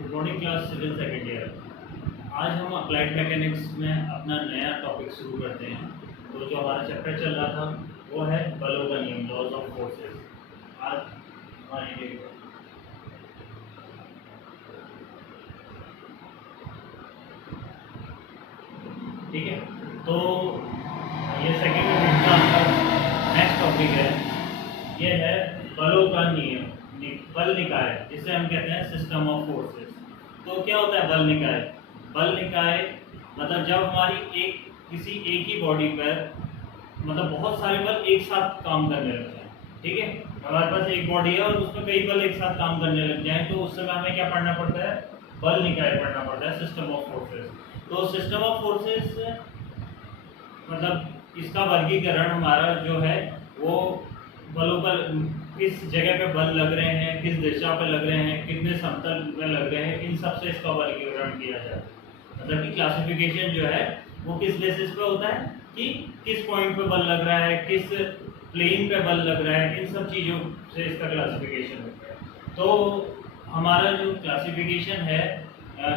Good morning class civil second year. आज हम applied mechanics में अपना नया टॉपिक शुरू करते हैं। तो जो हमारा चैप्टर चल रहा था वो है बलों का नियम, लॉज ऑफ फोर्सेस। आज हमारी ठीक है, तो ये सेकेंड यूनिट का नेक्स्ट टॉपिक है। ये है बलों का नियम, बल निकाय, जिसे हम कहते हैं सिस्टम ऑफ फोर्सेस। तो क्या होता है बल निकाय? बल निकाय मतलब जब हमारी किसी एक ही बॉडी पर मतलब बहुत सारे बल एक साथ काम करने लगते हैं। ठीक है, हमारे पास एक बॉडी है और उसमें कई बल एक साथ काम करने लग जाए तो उस समय हमें क्या पढ़ना पड़ता है? बल निकाय पढ़ना पड़ता है, सिस्टम ऑफ फोर्सेस। तो सिस्टम ऑफ फोर्सेस मतलब इसका वर्गीकरण हमारा जो है वो बलों पर किस जगह पे बल लग रहे हैं, किस दिशा पे लग रहे हैं, कितने समतल में लग रहे हैं, इन सब से इसका वर्गीकरण किया जाता है। मतलब कि क्लासिफिकेशन जो है वो किस बेसिस पे होता है कि किस पॉइंट पे बल लग रहा है, किस प्लेन पे बल लग रहा है, इन सब चीज़ों से इसका क्लासिफिकेशन होता है। तो हमारा जो क्लासिफिकेशन है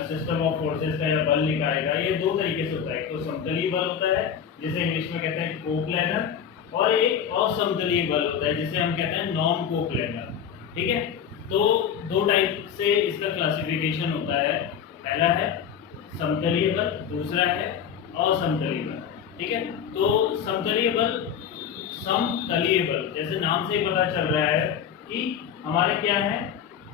सिस्टम ऑफ फोर्सेस का या बल निकाय का, ये दो तरीके से होता है। तो समतलीय बल होता है जिसे इंग्लिश में कहते हैं कोप्लैनर, और एक असमतलीय बल होता है जिसे हम कहते हैं नॉन कोप्लैनर। ठीक है, तो दो टाइप से इसका क्लासिफिकेशन होता है। पहला है समतलीय बल, दूसरा है असमतलीय बल। ठीक है, तो समतलीय बल, समतलीय बल जैसे नाम से ही पता चल रहा है कि हमारे क्या है,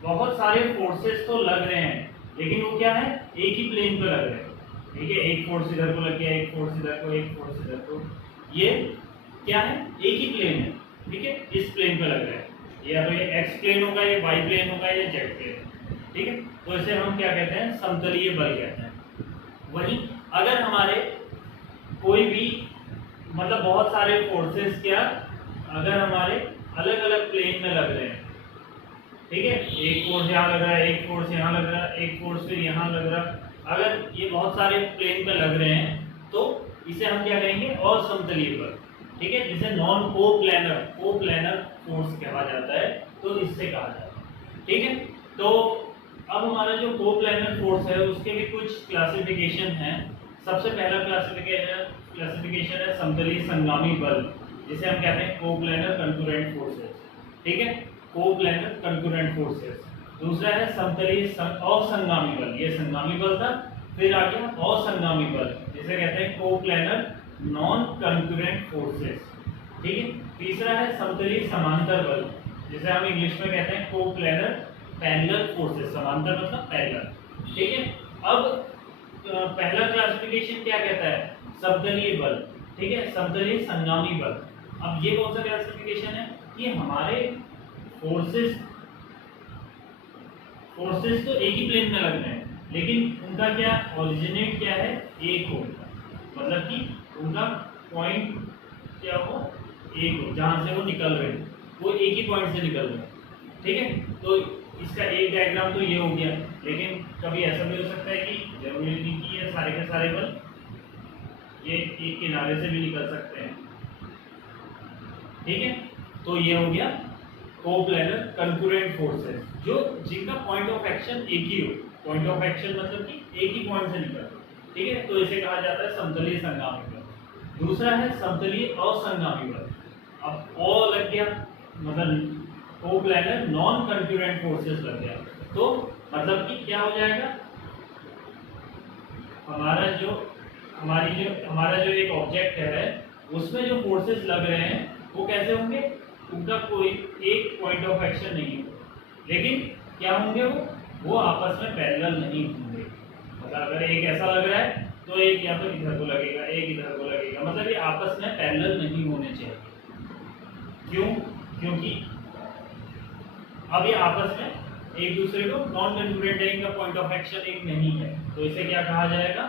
बहुत सारे फोर्सेस तो लग रहे हैं लेकिन वो क्या है, एक ही प्लेन पे लग रहे हैं। ठीक है, एक फोर्स इधर को लग गया, एक फोर्स इधर को, एक फोर्स इधर को, ये क्या है, एक ही प्लेन है। ठीक है, इस प्लेन पे लग रहा है, या तो ये एक्स प्लेन होगा, ये वाई प्लेन होगा, या जेड प्लेन। ठीक है, तो इसे हम क्या कहते हैं, समतलीय बल कहते हैं। वहीं अगर हमारे कोई भी मतलब बहुत सारे फोर्सेस क्या अगर हमारे अलग अलग प्लेन में लग रहे हैं, ठीक है, एक फोर्स यहाँ लग रहा है, एक फोर्स यहाँ लग रहा है, एक फोर्स फिर यहाँ लग रहा है, अगर ये बहुत सारे प्लेन पे लग रहे हैं तो इसे हम क्या कहेंगे, असमतलीय बल। ठीक है, जिसे नॉन कोप्लैनर फोर्स कहा जाता है, तो इससे कहा जाता है। ठीक है, तो अब हमारा जो कोप्लैनर फोर्स है उसके भी कुछ क्लासिफिकेशन है। सबसे पहला क्लासिफिकेशन है समतलीय संगामी बल, जिसे हम कहते हैं कोप्लैनर कंकरेंट फोर्सेस। ठीक है, कोप्लैनर कंकरेंट फोर्सेस। दूसरा है समतलीय असंगामी बल, ये संगामी बल था, फिर आ गया असंगामी बल जिसे कहते हैं कोप्लैनर नॉन कंकरेंट फोर्सेस। ठीक है, तीसरा है समतलीय समांतर बल, जिसे हम इंग्लिश में कहते हैं कोप्लैनर पैरेलल फोर्सेस। समांतर मतलब पैरेलल। ठीक है, अब पहला क्लासिफिकेशन क्या कहता है, समतलीय बल। ठीक है, समतलीय संगामी बल। अब ये कौन सा क्लासिफिकेशन है कि हमारे फोर्सेस तो एक ही प्लेन में लग रहे हैं लेकिन उनका क्या ओरिजिनेट क्या है, एक हो, मतलब कि उनका पॉइंट क्या हो, एक हो, जहां से वो निकल रहे हैं वो एक ही पॉइंट से निकल रहे हैं। ठीक है, तो इसका एक डायग्राम तो ये हो गया, लेकिन कभी ऐसा भी हो सकता है कि जरूरी नहीं कि ये सारे के सारे बल ये एक किनारे से भी निकल सकते हैं। ठीक है, तो ये हो गया कोप्लैनर कंकरेंट फोर्सेस, जो जिनका पॉइंट ऑफ एक्शन एक ही हो। पॉइंट ऑफ एक्शन मतलब कि एक ही पॉइंट से निकल। ठीक है, तो इसे कहा जाता है समतलीय संगामी बल। दूसरा है समतलीय असंगामी बल। अब ओ लग गया मतलब कोप्लैनर नॉन कंकरेंट फोर्सेस लग गया, तो मतलब कि क्या हो जाएगा, हमारा जो एक ऑब्जेक्ट है उसमें जो फोर्सेस लग रहे हैं वो कैसे होंगे, उनका कोई एक पॉइंट ऑफ एक्शन नहीं हो, लेकिन क्या होंगे, वो आपस में पैरेलल नहीं होंगे। मतलब अगर एक ऐसा लग रहा है तो एक या तो इधर को लगेगा, एक इधर को लगेगा, मतलब ये आपस में पैरेलल नहीं होने चाहिए। क्यों? क्योंकि अब ये आपस में एक दूसरे को नॉन कंकरेंट है, इनका पॉइंट ऑफ एक्शन एक नहीं है, तो इसे क्या कहा जाएगा,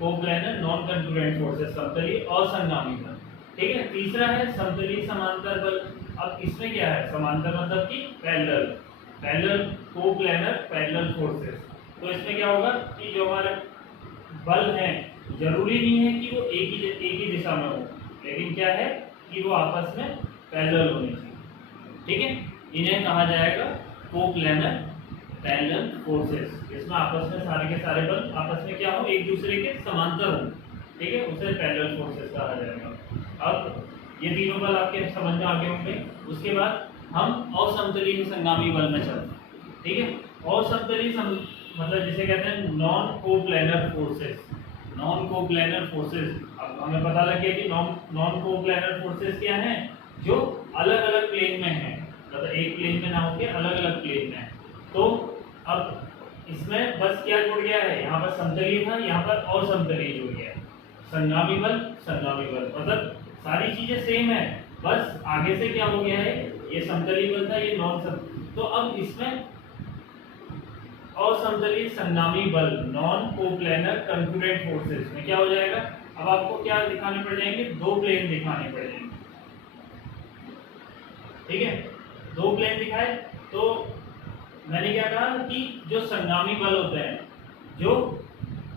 कोप्लैनर नॉन कंकरेंट फोर्सेस, समतलीय असंगामी बल। ठीक है, तीसरा है समतलीय समांतर बल। अब इसमें क्या है, समांतर मतलब कि पैरेलल कोप्लैनर पैरेलल फोर्सेस। तो इसमें क्या होगा कि जो हमारे बल हैं जरूरी नहीं है कि वो एक ही दिशा में हो, लेकिन क्या है कि वो आपस में पैरेलल होने चाहिए। ठीक है, इन्हें कहा जाएगा कोप्लैनर पैरेलल फोर्सेस, इसमें आपस में सारे के सारे बल आपस में क्या हो, एक दूसरे के समांतर हो, ठीक है, उसे पैरेलल फोर्सेस कहा जाएगा। अब ये तीनों बल आपके समझ में आ गए होंगे। उसके बाद हम असमतलीय संगामी बल में चलते हैं, ठीक है। असमतलीय मतलब जिसे कहते हैं non coplanar forces. Non coplanar forces, अब हमें पता लग गया कि नॉन कोप्लेनर फोर्सेस क्या हैं, जो अलग अलग प्लेन में हैं, मतलब एक प्लेन में ना होकर अलग अलग प्लेन में है। तो अब इसमें बस क्या जुड़ गया है, यहाँ पर समतलीय था, यहाँ पर असमतलीय जुड़ गया है। संगामी बल मतलब सारी चीजें सेम है, बस आगे से क्या हो गया है, ये समतलीय बल था, ये नॉन सम। तो अब इसमें असमतलीय संगामी बल नॉन कोप्लेनर कंकरेंट फोर्सेस में क्या हो जाएगा, अब आपको क्या दिखाने पड़ जाएंगे, दो प्लेन दिखाने पड़ जाएंगे, ठीक है। दो प्लेन दिखाए तो मैंने क्या कहा कि जो संगामी बल होते हैं, जो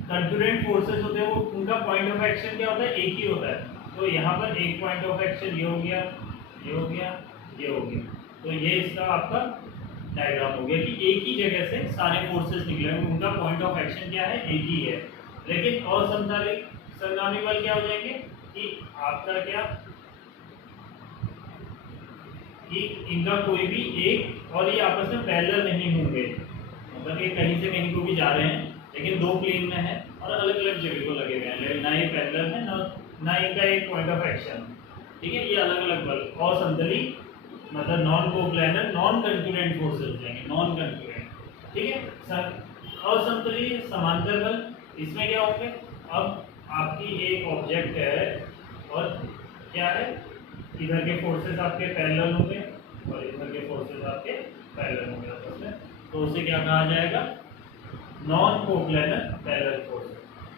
कंकरेंट फोर्सेस होते हैं, वो उनका पॉइंट ऑफ एक्शन क्या होता है, एक ही होता है। तो यहाँ पर एक पॉइंट ऑफ एक्शन ये हो गया, ये हो गया, ये हो गया, तो ये इसका आपका डायग्राम हो गया कि एक ही जगह से सारे फोर्सेस निकले, उनका पॉइंट ऑफ एक्शन क्या है, एक ही है। लेकिन असमतलीय संगामी बल क्या हो जाएंगे कि आपका क्या, कि इनका कोई भी एक, और ये आपस में पैरेलल नहीं होंगे, मतलब ये कहीं से कहीं को भी जा रहे हैं, लेकिन दो प्लेन में है और अलग अलग जगह को लगे हुए हैं, लेकिन ना ये पैरेलल है ना इनका एक पॉइंट ऑफ एक्शन, ठीक है। ये अलग अलग बल असमतलीय मतलब non coplanar non concurrent forces हो जाएंगे, नॉन कंकरेंट, ठीक है। असमतलीय समांतर बल, इसमें क्या होंगे, अब आपकी एक ऑब्जेक्ट है और क्या है, इधर के फोर्सेस आपके पैरेलल होंगे और इधर के फोर्सेस आपके पैरेलल होंगे आपस में, तो उसे क्या कहा जाएगा, नॉन कोप्लेनर पैरेलल फोर्स।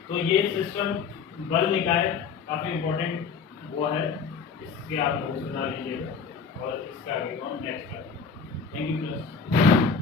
तो ये सिस्टम बल निकाय काफ़ी इंपॉर्टेंट वो है, इसके आप नोट्स बना लीजिएगा और इसका आगे हम नेक्स्ट करेंगे। Thank you plus.